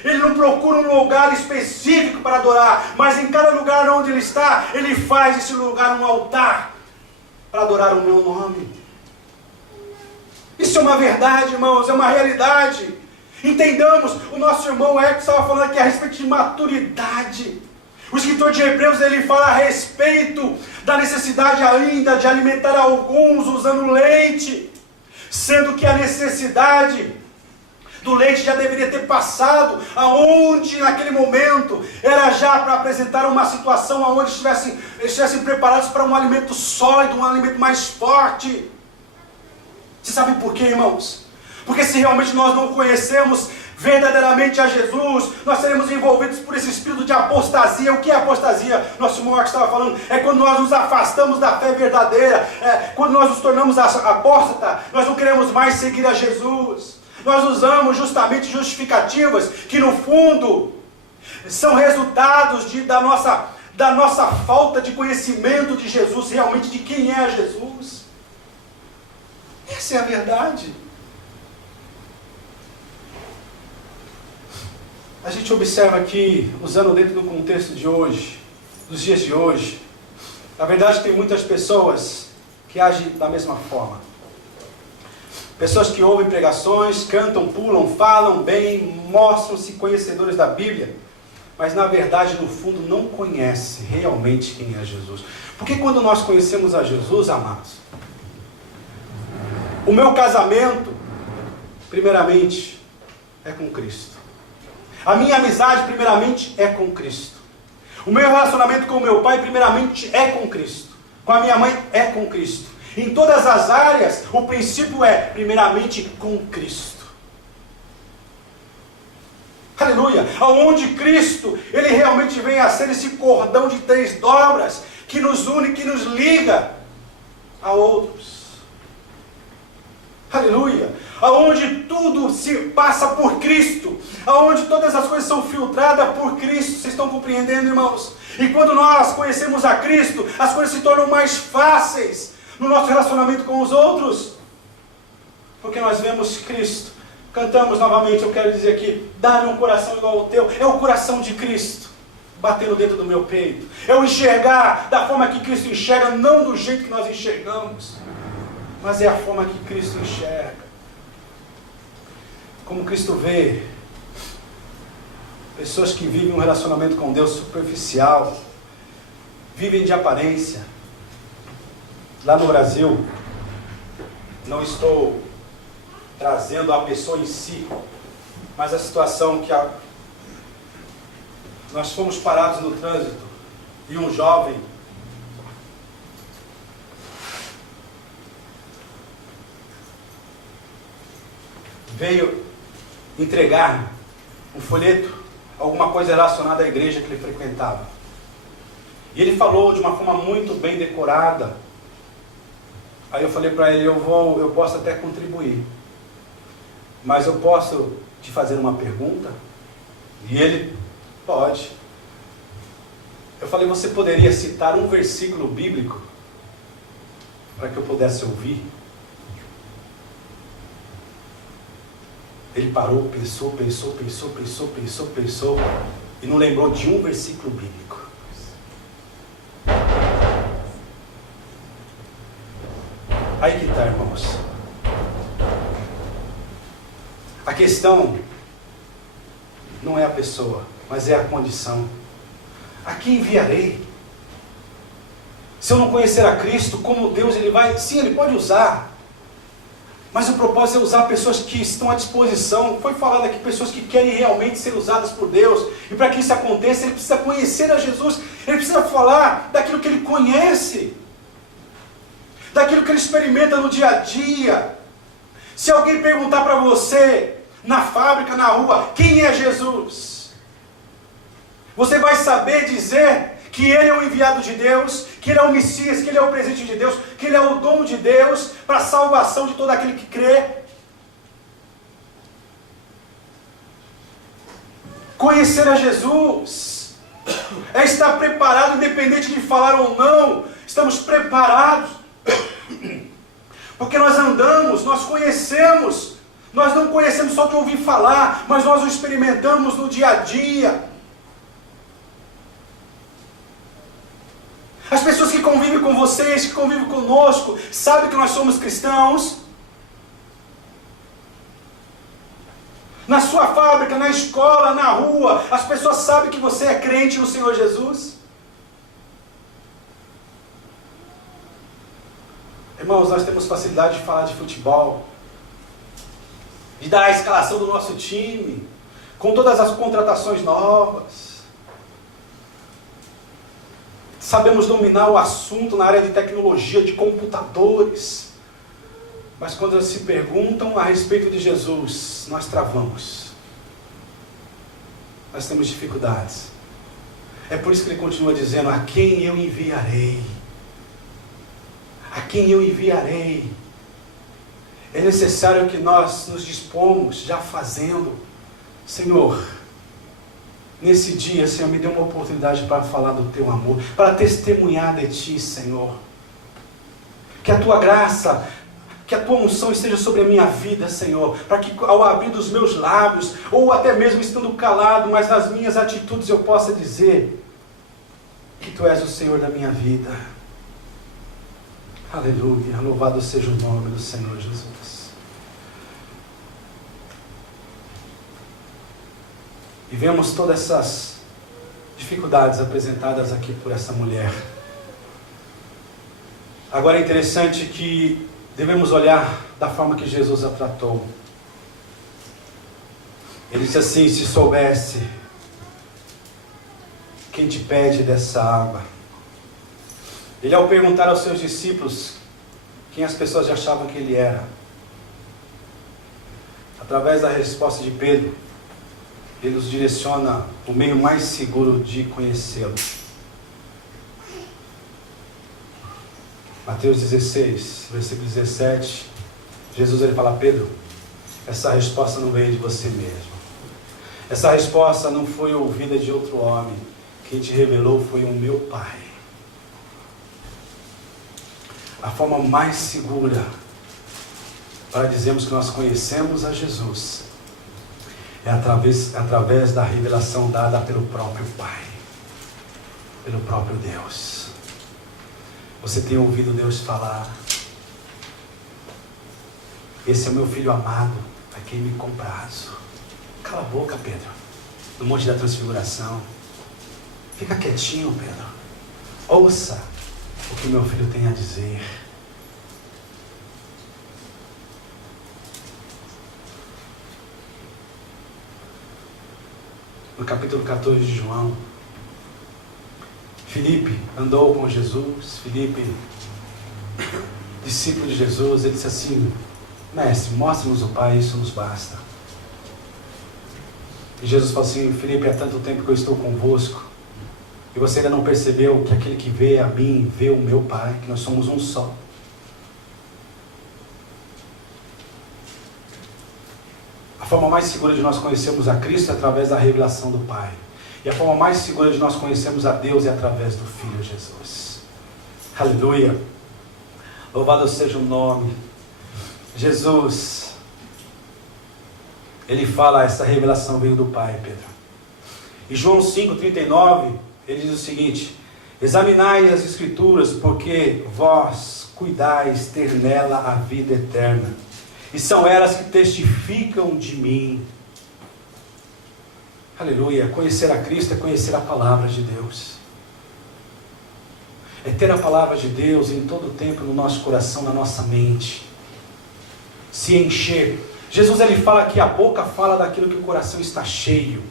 Ele não procura um lugar específico para adorar, mas em cada lugar onde ele está, ele faz esse lugar um altar para adorar o meu nome. Isso é uma verdade, irmãos, é uma realidade. Entendamos, o nosso irmão Hector estava falando aqui a respeito de maturidade. O escritor de Hebreus, ele fala a respeito da necessidade ainda de alimentar alguns usando leite, sendo que a necessidade do leite já deveria ter passado, aonde naquele momento era já para apresentar uma situação onde estivessem preparados para um alimento sólido, um alimento mais forte. Você sabe por quê, irmãos? Porque se realmente nós não conhecemos verdadeiramente a Jesus, nós seremos envolvidos por esse espírito de apostasia. O que é apostasia? Nosso irmão Marcos estava falando, é quando nós nos afastamos da fé verdadeira, quando nós nos tornamos apóstata, nós não queremos mais seguir a Jesus. Nós usamos justamente justificativas que no fundo são resultados da nossa falta de conhecimento de Jesus, realmente de quem é Jesus. Essa é a verdade. A gente observa aqui, usando dentro do contexto de hoje, dos dias de hoje, na verdade tem muitas pessoas que agem da mesma forma. Pessoas que ouvem pregações, cantam, pulam, falam bem, mostram-se conhecedores da Bíblia, mas na verdade, no fundo, não conhecem realmente quem é Jesus. Porque quando nós conhecemos a Jesus, amados, o meu casamento, primeiramente, é com Cristo. A minha amizade, primeiramente, é com Cristo. O meu relacionamento com o meu pai, primeiramente, é com Cristo. Com a minha mãe, é com Cristo. Em todas as áreas, o princípio é, primeiramente, com Cristo. Aleluia! Aonde Cristo, Ele realmente vem a ser esse cordão de 3 dobras, que nos une, que nos liga a outros. Aleluia! Aonde tudo se passa por Cristo, aonde todas as coisas são filtradas por Cristo. Vocês estão compreendendo, irmãos? E quando nós conhecemos a Cristo, as coisas se tornam mais fáceis no nosso relacionamento com os outros, porque nós vemos Cristo. Cantamos novamente, eu quero dizer aqui, dá-me um coração igual ao teu. É o coração de Cristo batendo dentro do meu peito. É o enxergar da forma que Cristo enxerga, não do jeito que nós enxergamos, mas é a forma que Cristo enxerga. Como Cristo vê. Pessoas que vivem um relacionamento com Deus superficial, vivem de aparência. Lá no Brasil, não estou trazendo a pessoa em si, mas a situação que nós fomos parados no trânsito e um jovem veio entregar um folheto, alguma coisa relacionada à igreja que ele frequentava. E ele falou de uma forma muito bem decorada. Aí eu falei para ele, eu posso até contribuir, mas eu posso te fazer uma pergunta? E ele, pode. Eu falei, você poderia citar um versículo bíblico para que eu pudesse ouvir? Ele parou, pensou e não lembrou de um versículo bíblico. Aí que está, irmãos. A questão não é a pessoa, mas é a condição. A quem enviarei? Se eu não conhecer a Cristo, como Deus, Ele vai... Sim, Ele pode usar. Mas o propósito é usar pessoas que estão à disposição. Foi falado aqui, pessoas que querem realmente ser usadas por Deus. E para que isso aconteça, ele precisa conhecer a Jesus. Ele precisa falar daquilo que ele conhece. Daquilo que ele experimenta no dia a dia. Se alguém perguntar para você, na fábrica, na rua, quem é Jesus? Você vai saber dizer que Ele é o enviado de Deus, que Ele é o Messias, que Ele é o presente de Deus, que Ele é o dom de Deus para a salvação de todo aquele que crê. Conhecer a Jesus É estar preparado, independente de falar ou não. Estamos preparados. Porque nós andamos, nós conhecemos. Nós não conhecemos só de ouvir falar, mas nós o experimentamos no dia a dia. As pessoas que convivem com vocês, que convivem conosco, sabem que nós somos cristãos. Na sua fábrica, na escola, na rua, as pessoas sabem que você é crente no Senhor Jesus. Irmãos, nós temos facilidade de falar de futebol, de dar a escalação do nosso time, com todas as contratações novas. Sabemos dominar o assunto na área de tecnologia, de computadores. Mas quando se perguntam a respeito de Jesus, nós travamos. Nós temos dificuldades. É por isso que ele continua dizendo: a quem eu enviarei? A quem eu enviarei? É necessário que nós nos dispomos, já fazendo. Senhor, nesse dia, Senhor, me dê uma oportunidade para falar do Teu amor, para testemunhar de Ti, Senhor. Que a Tua graça, que a Tua unção esteja sobre a minha vida, Senhor, para que ao abrir dos meus lábios, ou até mesmo estando calado, mas nas minhas atitudes eu possa dizer que Tu és o Senhor da minha vida. Aleluia, louvado seja o nome do Senhor Jesus. E vemos todas essas dificuldades apresentadas aqui por essa mulher. Agora é interessante que devemos olhar da forma que Jesus a tratou. Ele disse assim: se soubesse quem te pede dessa água. Ele, ao perguntar aos seus discípulos quem as pessoas já achavam que ele era, através da resposta de Pedro, ele nos direciona o meio mais seguro de conhecê-lo. Mateus 16, versículo 17, Jesus ele fala: Pedro, essa resposta não veio de você mesmo. Essa resposta não foi ouvida de outro homem. Quem te revelou foi o meu Pai. A forma mais segura para dizermos que nós conhecemos a Jesus é através da revelação dada pelo próprio Pai, pelo próprio Deus. Você tem ouvido Deus falar: esse é o meu filho amado, a quem me comprazo. Cala a boca, Pedro, no Monte da Transfiguração. Fica quietinho, Pedro. Ouça o que meu filho tem a dizer. No capítulo 14 de João, Filipe andou com Jesus. Filipe, discípulo de Jesus, ele disse assim: mestre, mostra-nos o Pai, isso nos basta. E Jesus falou assim: Filipe, há tanto tempo que eu estou convosco e você ainda não percebeu que aquele que vê a mim, vê o meu Pai, que nós somos um só. A forma mais segura de nós conhecermos a Cristo é através da revelação do Pai. E a forma mais segura de nós conhecermos a Deus é através do Filho Jesus. Aleluia. Louvado seja o nome. Jesus, ele fala: essa revelação veio do Pai, Pedro. E João 5,39, ele diz o seguinte: examinai as Escrituras, porque vós cuidais ter nela a vida eterna, e são elas que testificam de mim. Aleluia. Conhecer a Cristo é conhecer a palavra de Deus, é ter a palavra de Deus em todo o tempo no nosso coração, na nossa mente, se encher. Jesus ele fala que a boca fala daquilo que o coração está cheio.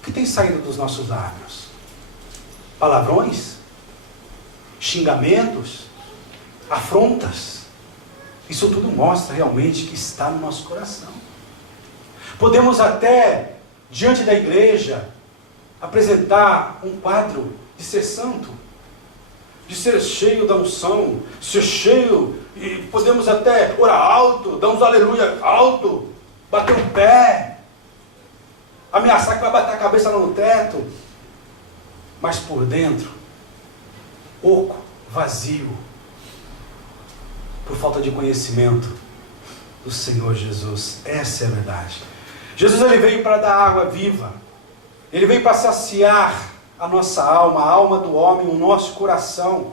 O que tem saído dos nossos lábios? Palavrões? Xingamentos? Afrontas? Isso tudo mostra realmente que está no nosso coração. Podemos até, diante da igreja, apresentar um quadro de ser santo, de ser cheio da unção, ser cheio, e podemos até orar alto, dar uns aleluia alto, bater o pé, ameaçar que vai bater a cabeça no teto. mas por dentro, oco, vazio, por falta de conhecimento do Senhor Jesus. Essa é a verdade. Jesus, ele veio para dar água viva, ele veio para saciar a nossa alma, a alma do homem, o nosso coração.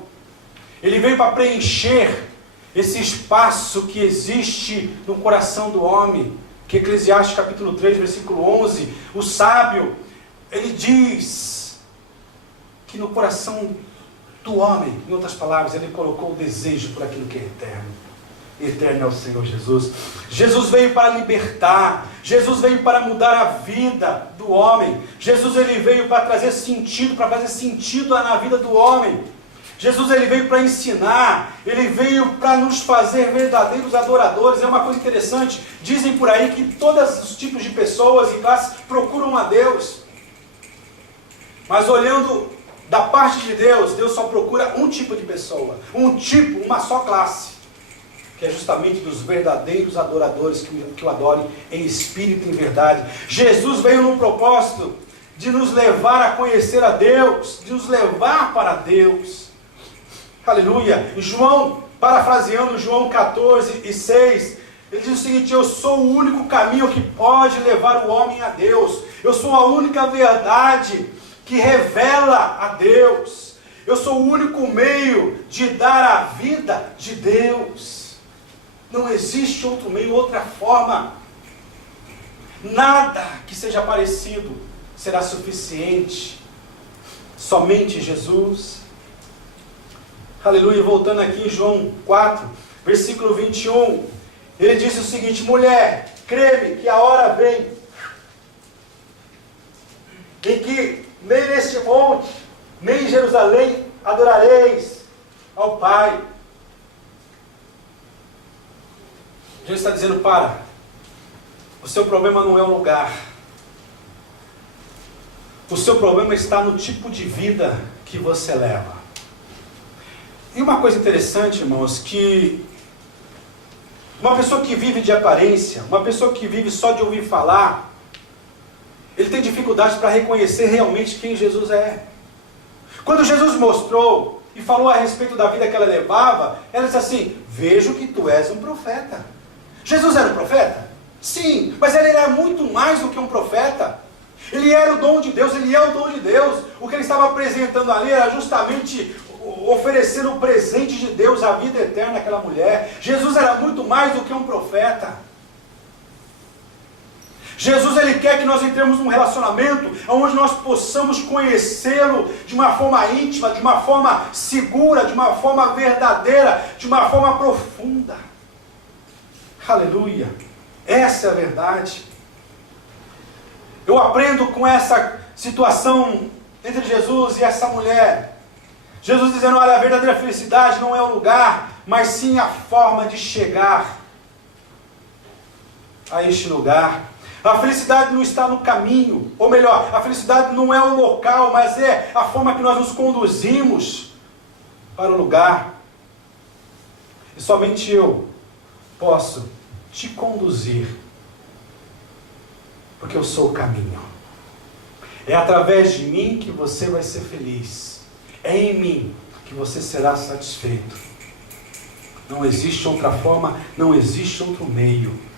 Ele veio para preencher esse espaço que existe no coração do homem, que Eclesiastes capítulo 3, versículo 11, o sábio, ele diz que no coração do homem, em outras palavras, ele colocou o desejo por aquilo que é eterno. Eterno é o Senhor Jesus. Jesus veio para libertar, Jesus veio para mudar a vida do homem, Jesus ele veio para trazer sentido, para fazer sentido na vida do homem. Jesus ele veio para ensinar, ele veio para nos fazer verdadeiros adoradores. É uma coisa interessante, dizem por aí que todos os tipos de pessoas e classes procuram a Deus, mas olhando da parte de Deus, Deus só procura um tipo de pessoa, uma só classe, que é justamente dos verdadeiros adoradores que o adorem em espírito e em verdade. Jesus veio num propósito de nos levar a conhecer a Deus, de nos levar para Deus. Aleluia. João, parafraseando João 14:6, ele diz o seguinte: eu sou o único caminho que pode levar o homem a Deus. Eu sou a única verdade que revela a Deus. Eu sou o único meio de dar a vida de Deus. Não existe outro meio, outra forma. Nada que seja parecido será suficiente. Somente Jesus. Aleluia. Voltando aqui em João 4, versículo 21, ele disse o seguinte: mulher, crê-me que a hora vem em que nem neste monte, nem em Jerusalém adorareis ao Pai. Jesus está dizendo: para, o seu problema não é o lugar, o seu problema está no tipo de vida que você leva. E uma coisa interessante, irmãos, que uma pessoa que vive de aparência, uma pessoa que vive só de ouvir falar, ele tem dificuldade para reconhecer realmente quem Jesus é. Quando Jesus mostrou e falou a respeito da vida que ela levava, ela disse assim: vejo que tu és um profeta. Jesus era um profeta? Sim, mas ele era muito mais do que um profeta. Ele era o dom de Deus, ele é o dom de Deus. O que ele estava apresentando ali era justamente oferecer o presente de Deus, a vida eterna àquela mulher. Jesus era muito mais do que um profeta. Jesus ele quer que nós entremos num relacionamento onde nós possamos conhecê-lo de uma forma íntima, de uma forma segura, de uma forma verdadeira, de uma forma profunda. Aleluia. Essa é a verdade. Eu aprendo com essa situação entre Jesus e essa mulher. Jesus dizendo: olha, a verdadeira felicidade não é o lugar, mas sim a forma de chegar a este lugar. A felicidade não está no caminho, ou melhor, a felicidade não é o local, mas é a forma que nós nos conduzimos para o lugar. E somente eu posso te conduzir, porque eu sou o caminho. É através de mim que você vai ser feliz. É em mim que você será satisfeito. Não existe outra forma, não existe outro meio.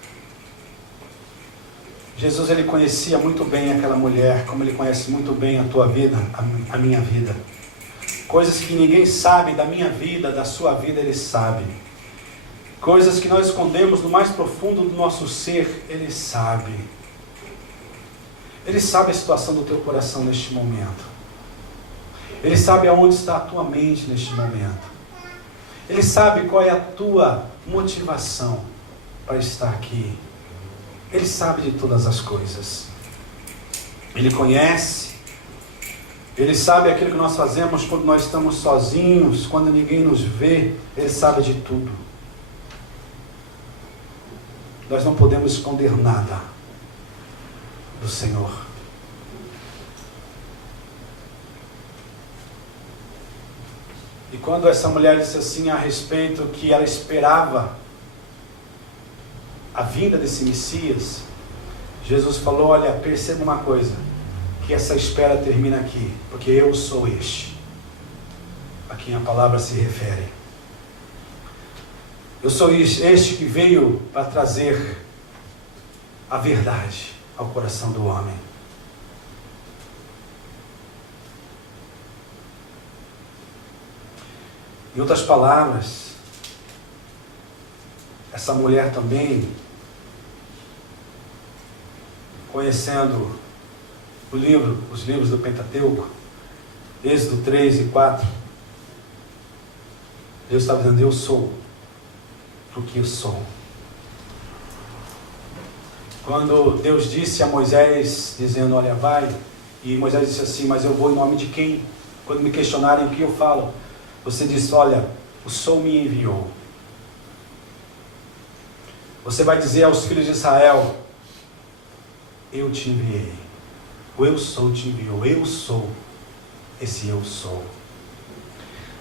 Jesus ele conhecia muito bem aquela mulher, como ele conhece muito bem a tua vida, a minha vida. Coisas que ninguém sabe da minha vida, da sua vida, ele sabe. Coisas que nós escondemos no mais profundo do nosso ser, ele sabe. Ele sabe a situação do teu coração neste momento. Ele sabe aonde está a tua mente neste momento. Ele sabe qual é a tua motivação para estar aqui. Ele sabe de todas as coisas. Ele conhece. Ele sabe aquilo que nós fazemos quando nós estamos sozinhos, quando ninguém nos vê. Ele sabe de tudo. Nós não podemos esconder nada do Senhor. E quando essa mulher disse assim a respeito que ela esperava a vinda desse Messias, Jesus falou: olha, perceba uma coisa, que essa espera termina aqui, porque eu sou este a quem a palavra se refere. Eu sou este que veio para trazer a verdade ao coração do homem. Em outras palavras, essa mulher também, conhecendo os livros do Pentateuco, Êxodo 3 e 4, Deus estava dizendo: eu sou o que eu sou. Quando Deus disse a Moisés, dizendo: olha, vai, e Moisés disse assim: mas eu vou em nome de quem? Quando me questionarem o que eu falo, você disse: olha, o Sou me enviou. Você vai dizer aos filhos de Israel: eu te enviei. O eu sou te enviou. Eu sou esse eu sou.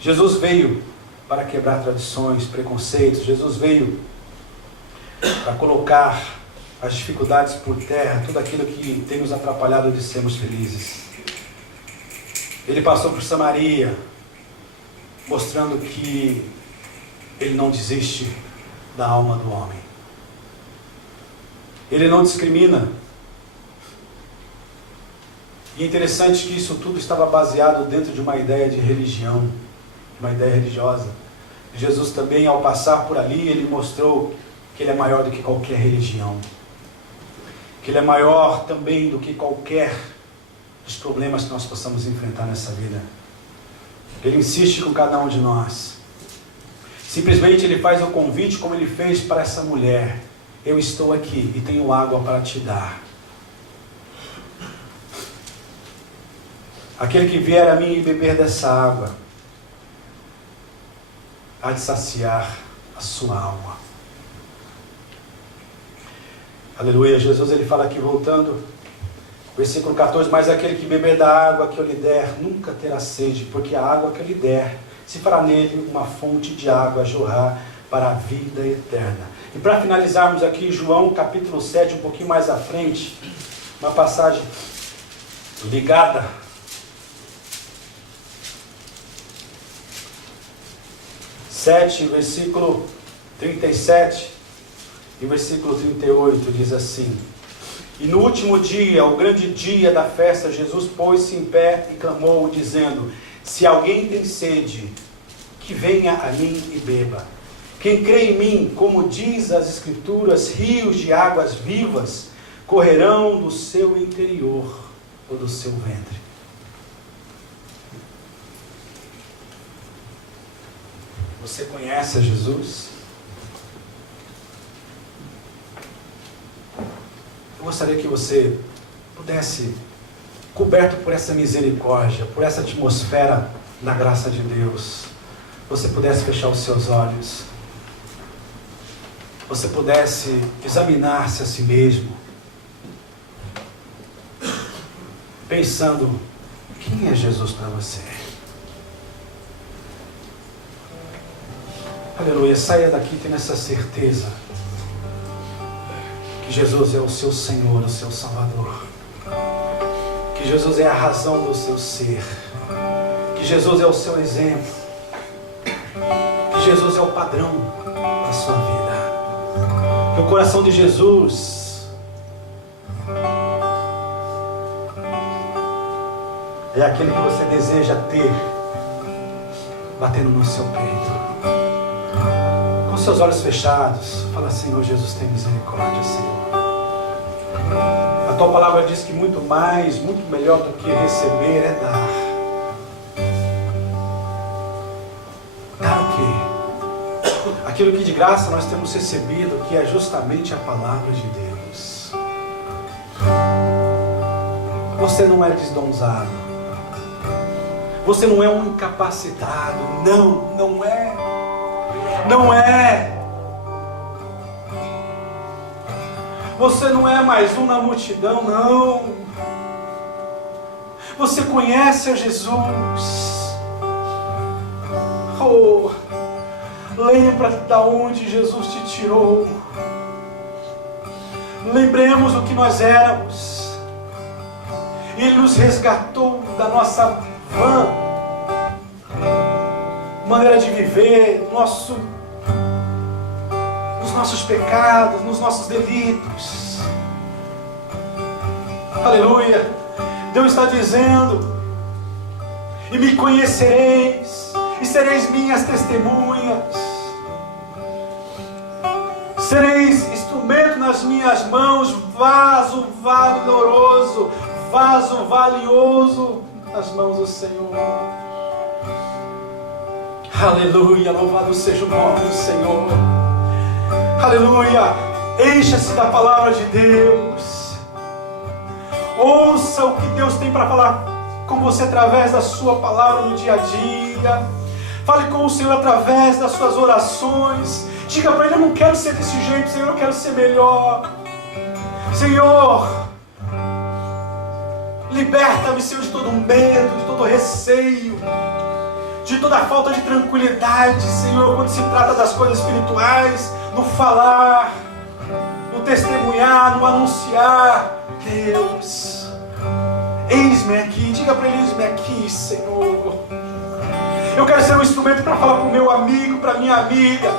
Jesus veio para quebrar tradições, preconceitos. Jesus veio para colocar as dificuldades por terra, tudo aquilo que tem nos atrapalhado de sermos felizes. Ele passou por Samaria, mostrando que ele não desiste da alma do homem. Ele não discrimina. E é interessante que isso tudo estava baseado dentro de uma ideia de religião, uma ideia religiosa. Jesus também, ao passar por ali, ele mostrou que ele é maior do que qualquer religião. Que ele é maior também do que qualquer dos problemas que nós possamos enfrentar nessa vida. Ele insiste com cada um de nós. Simplesmente ele faz o convite como ele fez para essa mulher: eu estou aqui e tenho água para te dar. Aquele que vier a mim e beber dessa água há de saciar a sua alma. Aleluia. Jesus, ele fala aqui, voltando, versículo 14: mas aquele que beber da água que eu lhe der nunca terá sede, porque a água que eu lhe der se fará nele uma fonte de água a jorrar para a vida eterna. E para finalizarmos aqui, João capítulo 7, um pouquinho mais à frente, uma passagem ligada versículo 37 e versículo 38, diz assim: e no último dia, o grande dia da festa, Jesus pôs-se em pé e clamou, dizendo: se alguém tem sede, que venha a mim e beba. Quem crê em mim, como diz as Escrituras, rios de águas vivas correrão do seu interior ou do seu ventre. Você conhece a Jesus? Eu gostaria que você pudesse, coberto por essa misericórdia, por essa atmosfera da graça de Deus, você pudesse fechar os seus olhos, você pudesse examinar-se a si mesmo, pensando: quem é Jesus para você? Aleluia. Saia daqui tendo essa certeza que Jesus é o seu Senhor, o seu Salvador, que Jesus é a razão do seu ser, que Jesus é o seu exemplo, que Jesus é o padrão da sua vida, que o coração de Jesus é aquele que você deseja ter batendo no seu peito. Com seus olhos fechados, fala: Senhor Jesus, tem misericórdia, Senhor. A tua palavra diz que muito mais, muito melhor do que receber é dar. Dar o quê? Aquilo que de graça nós temos recebido, que é justamente a palavra de Deus. Você não é desdonzado. Você não é um incapacitado. Não, não é. Não é. Você não é mais um na multidão, não. Você conhece a Jesus. Oh, lembra de onde Jesus te tirou. Lembremos o que nós éramos. Ele nos resgatou da nossa vã maneira de viver, nos nossos pecados, nos nossos delitos. Aleluia. Deus está dizendo: e me conhecereis, e sereis minhas testemunhas. Sereis instrumento nas minhas mãos, vaso valoroso, vaso valioso nas mãos do Senhor. Aleluia, louvado seja o nome do Senhor. Aleluia, encha-se da palavra de Deus. Ouça o que Deus tem para falar com você através da sua palavra no dia a dia. Fale com o Senhor através das suas orações. Diga para Ele: eu não quero ser desse jeito, Senhor, eu quero ser melhor. Senhor, liberta-me, Senhor, de todo medo, de todo receio, de toda falta de tranquilidade, Senhor, quando se trata das coisas espirituais, no falar, no testemunhar, no anunciar. Deus, eis-me aqui. Diga para Ele: eis-me aqui, Senhor. Eu quero ser um instrumento para falar para o meu amigo, para a minha amiga.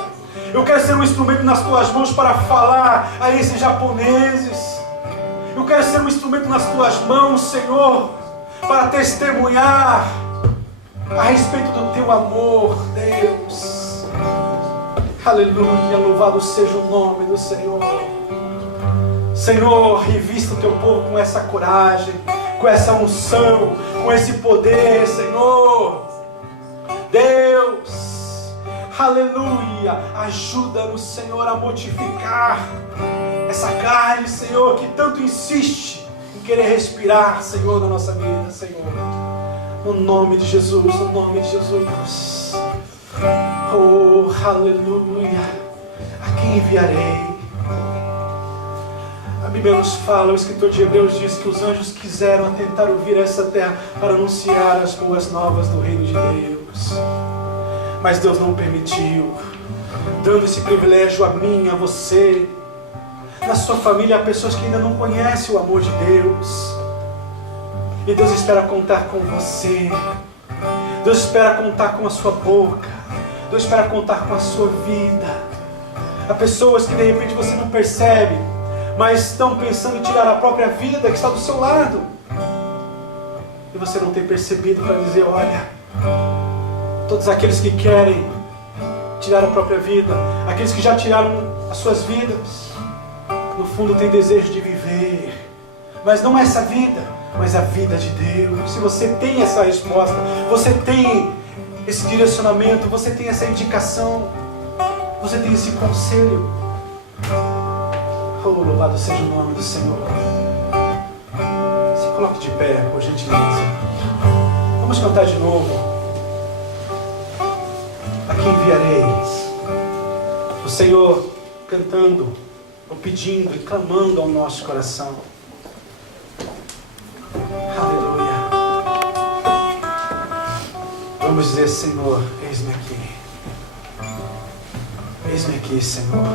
Eu quero ser um instrumento nas Tuas mãos para falar a esses japoneses. Eu quero ser um instrumento nas Tuas mãos, Senhor, para testemunhar a respeito do Teu amor, Deus. Aleluia, louvado seja o nome do Senhor. Senhor, revista o Teu povo com essa coragem, com essa unção, com esse poder, Senhor. Deus, aleluia, ajuda-nos, Senhor, a mortificar essa carne, Senhor, que tanto insiste em querer respirar, Senhor, na nossa vida, Senhor. No nome de Jesus, no nome de Jesus. Oh, aleluia. A quem enviarei? A Bíblia nos fala, o escritor de Hebreus diz que os anjos quiseram tentar ouvir essa terra para anunciar as boas novas do reino de Deus. Mas Deus não permitiu, dando esse privilégio a mim, a você, na sua família, a pessoas que ainda não conhecem o amor de Deus. E Deus espera contar com você. Deus espera contar com a sua boca. Deus espera contar com a sua vida. Há pessoas que de repente você não percebe, mas estão pensando em tirar a própria vida que está do seu lado. E você não tem percebido para dizer: olha, todos aqueles que querem tirar a própria vida, aqueles que já tiraram as suas vidas, no fundo têm desejo de viver. Mas não essa vida, mas a vida de Deus. Se você tem essa resposta, você tem esse direcionamento, você tem essa indicação, você tem esse conselho. Oh, louvado seja o nome do Senhor. Se coloque de pé, por gentileza. Vamos cantar de novo. A quem enviarei? O Senhor cantando, ou pedindo e clamando ao nosso coração. Aleluia. Vamos dizer: Senhor, eis-me aqui. Eis-me aqui, Senhor.